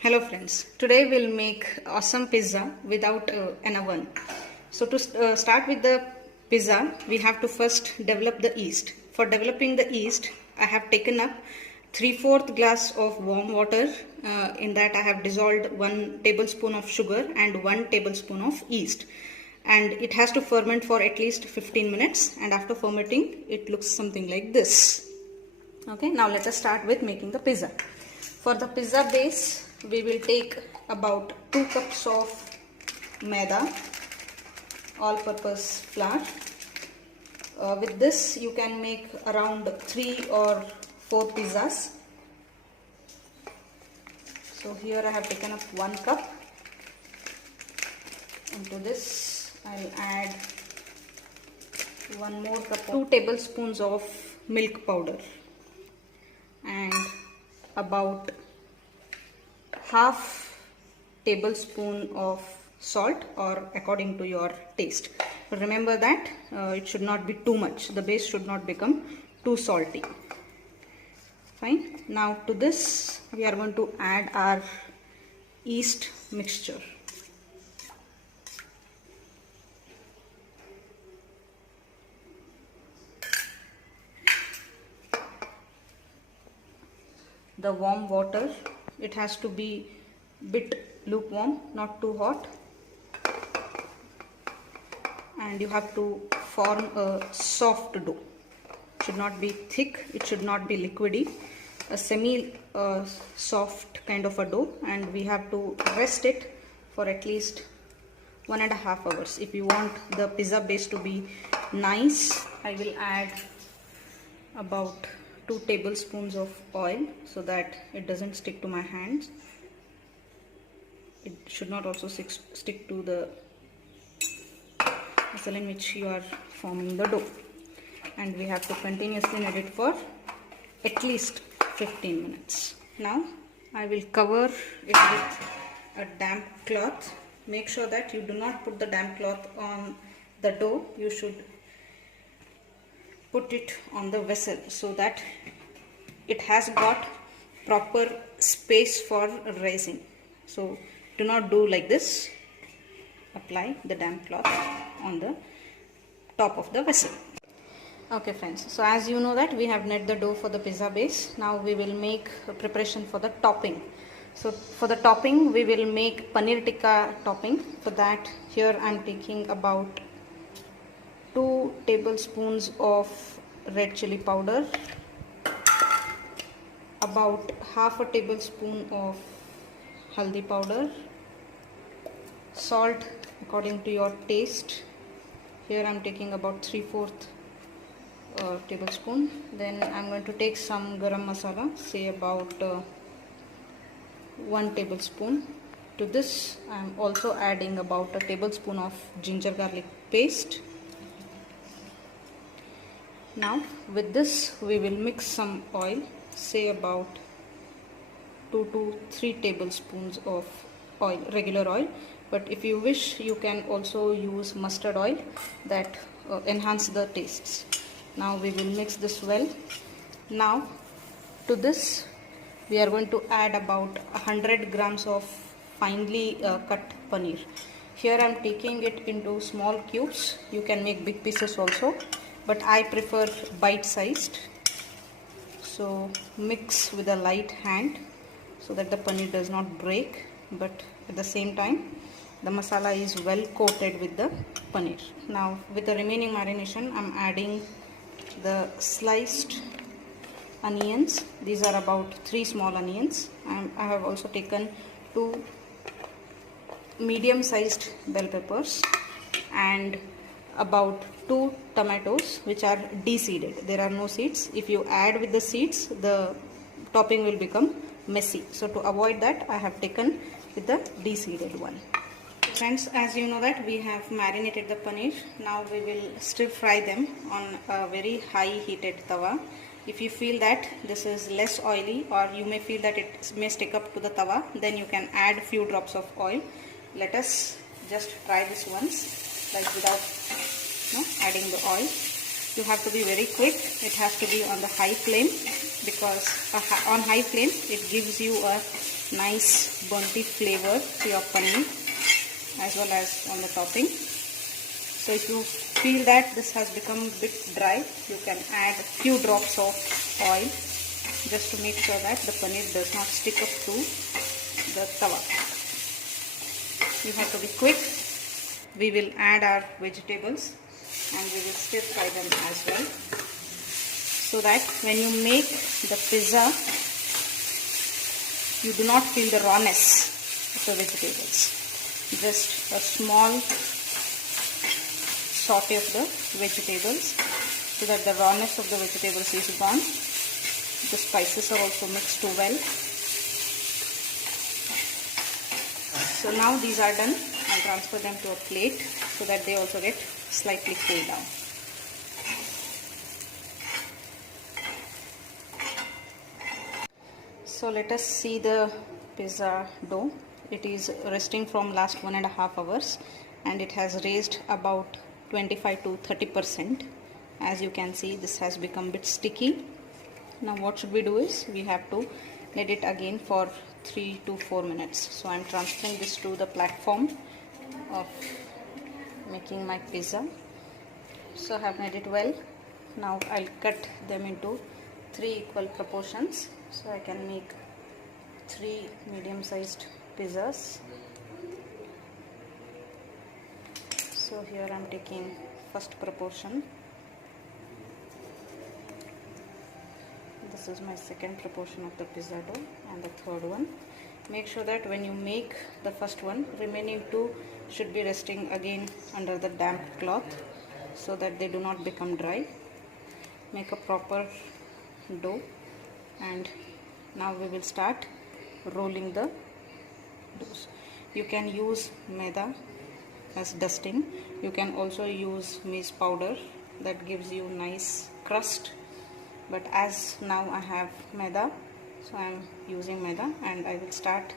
Hello friends, today we'll make awesome pizza without an oven. So to start with the pizza, we have to first develop the yeast. For developing the yeast, I have taken up 3/4 glass of warm water. In that I have dissolved 1 tablespoon of sugar and 1 tablespoon of yeast. And it has to ferment for at least 15 minutes, and after fermenting it looks something like this. Okay, now let us start with making the pizza. For the pizza base, we will take about 2 cups of maida, all-purpose flour. With this you can make around 3 or 4 pizzas. So here I have taken up 1 cup. Into this I'll add 1 more cup, 2 tablespoons of milk powder, and about half tablespoon of salt, or according to your taste. But remember that it should not be too much. The base should not become too salty. Fine. Now to this we are going to add our yeast mixture. The warm water, it has to be bit lukewarm, not too hot, and you have to form a soft dough. It should not be thick, it should not be liquidy, a semi soft kind of a dough, and we have to rest it for at least 1.5 hours. If you want the pizza base to be nice, I will add about 2 tablespoons of oil so that it doesn't stick to my hands. It should not also stick to the vessel in which you are forming the dough. And we have to continuously knead it for at least 15 minutes. Now I will cover it with a damp cloth. Make sure that you do not put the damp cloth on the dough. You should put it on the vessel so that it has got proper space for raising. So do not do like this. Apply the damp cloth on the top of the vessel. Okay friends, so as you know that we have kneaded the dough for the pizza base. Now we will make a preparation for the topping. So for the topping we will make paneer tikka topping. For that, here I am taking about 2 tablespoons of red chili powder, about half a tablespoon of haldi powder, salt according to your taste. Here I am taking about 3/4 tablespoon. Then I am going to take some garam masala, say about 1 tablespoon. To this I am also adding about a tablespoon of ginger garlic paste. Now with this we will mix some oil, say about 2 to 3 tablespoons of oil, regular oil, but if you wish you can also use mustard oil, that enhance the tastes. Now we will mix this well. Now to this we are going to add about 100 grams of finely cut paneer. Here I am taking it into small cubes. You can make big pieces also, but I prefer bite-sized. So mix with a light hand so that the paneer does not break, but at the same time the masala is well coated with the paneer. Now with the remaining marination I am adding the sliced onions. These are about 3 small onions. I have also taken 2 medium-sized bell peppers and about 2 tomatoes which are de-seeded. There are no seeds. If you add with the seeds, the topping will become messy. So to avoid that, I have taken with the de-seeded one. Friends, as you know that we have marinated the paneer. Now we will stir fry them on a very high heated tawa. If you feel that this is less oily, or you may feel that it may stick up to the tawa, then you can add few drops of oil. Let us just try this once, like without adding the oil. You have to be very quick. It has to be on the high flame, because on high flame it gives you a nice burnt flavor to your paneer as well as on the topping. So if you feel that this has become a bit dry, you can add a few drops of oil just to make sure that the paneer does not stick up to the tawa. You have to be quick. We will add our vegetables and we will stir fry them as well, so that when you make the pizza, you do not feel the rawness of the vegetables. Just a small saute of the vegetables so that the rawness of the vegetables is gone. The spices are also mixed too well. So now these are done. I'll transfer them to a plate so that they also get slightly cooled down. So let us see the pizza dough. It is resting from last 1.5 hours and it has raised about 25 to 30%. As you can see, this has become a bit sticky. Now what should we do is we have to let it again for 3 to 4 minutes. So I am transferring this to the platform of making my pizza. So I have made it well. Now I'll cut them into 3 equal proportions so I can make 3 medium-sized pizzas. So here I'm taking first proportion. This is my second proportion of the pizza dough and the third one. Make sure that when you make the first one, remaining 2 should be resting again under the damp cloth so that they do not become dry. Make a proper dough and now we will start rolling the doughs. You can use maida as dusting. You can also use maize powder that gives you nice crust, but as now I have maida, so I am using maida and I will start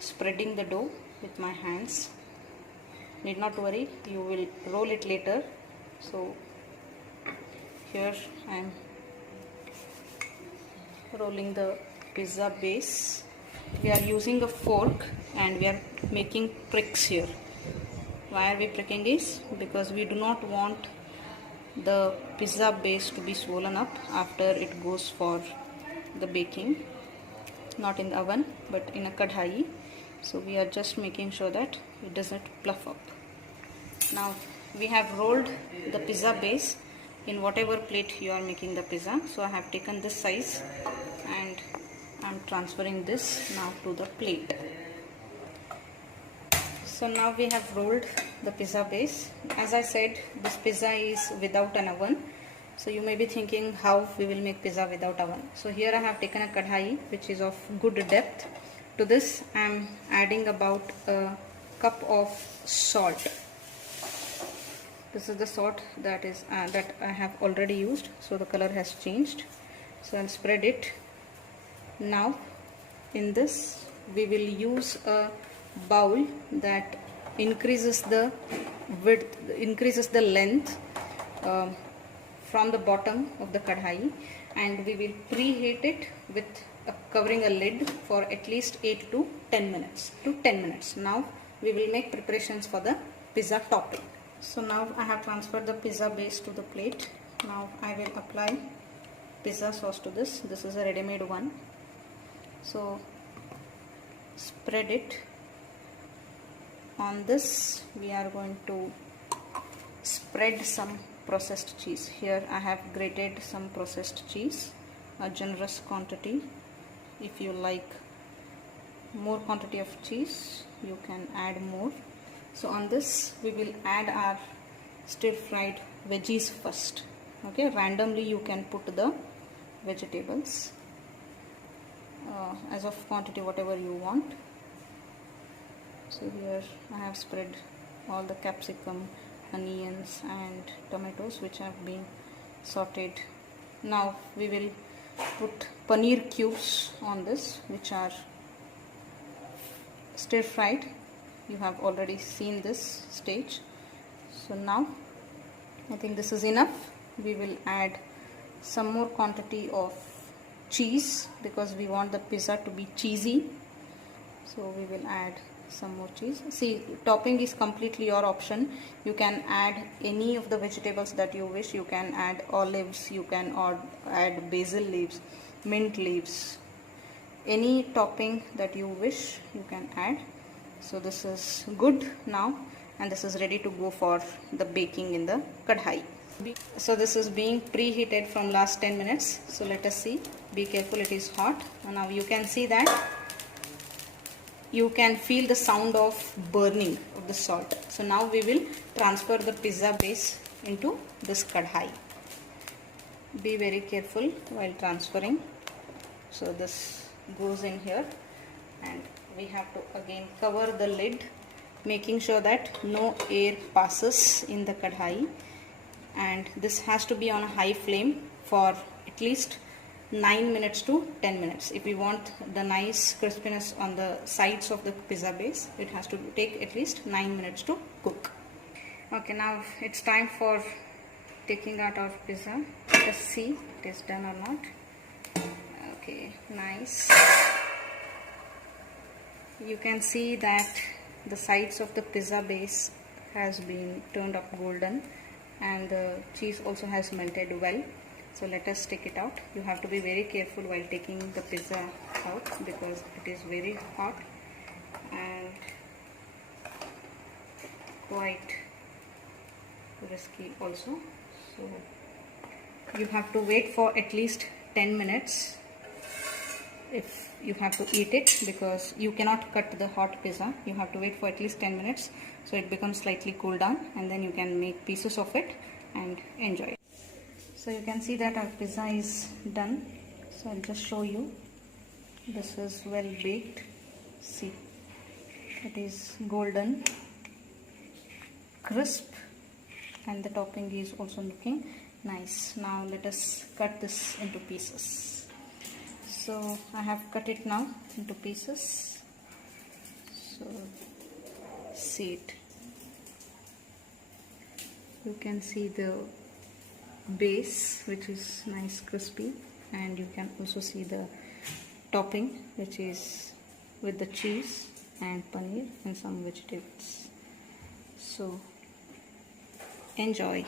spreading the dough with my hands. Need not worry, you will roll it later. So here I am rolling the pizza base. We are using a fork and we are making pricks here. Why are we pricking is because we do not want the pizza base to be swollen up after it goes for the baking, not in the oven but in a kadhai. So we are just making sure that it doesn't puff up. Now we have rolled the pizza base in whatever plate you are making the pizza. So I have taken this size and I am transferring this now to the plate. So now we have rolled the pizza base. As I said, this pizza is without an oven. So you may be thinking how we will make pizza without oven. So here I have taken a kadhai which is of good depth. To this I am adding about a cup of salt. This is the salt that I have already used, so the color has changed. So I'll spread it. Now in this we will use a bowl that increases the width, increases the length from the bottom of the kadhai, and we will preheat it with covering a lid for at least 8 to 10 minutes. Now we will make preparations for the pizza topping. So now I have transferred the pizza base to the plate. Now I will apply pizza sauce to this. This is a ready-made one. So spread it. On this we are going to spread some processed cheese. Here I have grated some processed cheese, a generous quantity. If you like more quantity of cheese, you can add more. So on this we will add our stir fried veggies first. Okay, randomly you can put the vegetables as of quantity whatever you want. So here I have spread all the capsicum, onions and tomatoes which have been sauteed. Now we will put paneer cubes on this, which are stir fried. You have already seen this stage. So now I think this is enough. We will add some more quantity of cheese because we want the pizza to be cheesy. So we will add some more cheese. See, topping is completely your option. You can add any of the vegetables that you wish. You can add olives, you can add basil leaves, mint leaves, any topping that you wish you can add. So this is good now, and this is ready to go for the baking in the kadhai. So this is being preheated from last 10 minutes. So let us see. Be careful, it is hot. And now you can see that you can feel the sound of burning of the salt. So now we will transfer the pizza base into this kadhai. Be very careful while transferring. So this goes in here, and we have to again cover the lid, making sure that no air passes in the kadhai, and this has to be on a high flame for at least 9 minutes to 10 minutes. If we want the nice crispiness on the sides of the pizza base, it has to take at least 9 minutes to cook. Okay, now it's time for taking out our pizza. Let us see it is done or not. Okay, nice. You can see that the sides of the pizza base has been turned up golden, and the cheese also has melted well. So let us take it out. You have to be very careful while taking the pizza out because it is very hot and quite risky also. So you have to wait for at least 10 minutes if you have to eat it, because you cannot cut the hot pizza. You have to wait for at least 10 minutes so it becomes slightly cool down, and then you can make pieces of it and enjoy it. So you can see that our pizza is done. So I'll just show you. This is well baked. See, it is golden, crisp, and the topping is also looking nice. Now let us cut this into pieces. So I have cut it now into pieces. So see it. You can see the base, which is nice crispy, and you can also see the topping, which is with the cheese and paneer and some vegetables. So enjoy.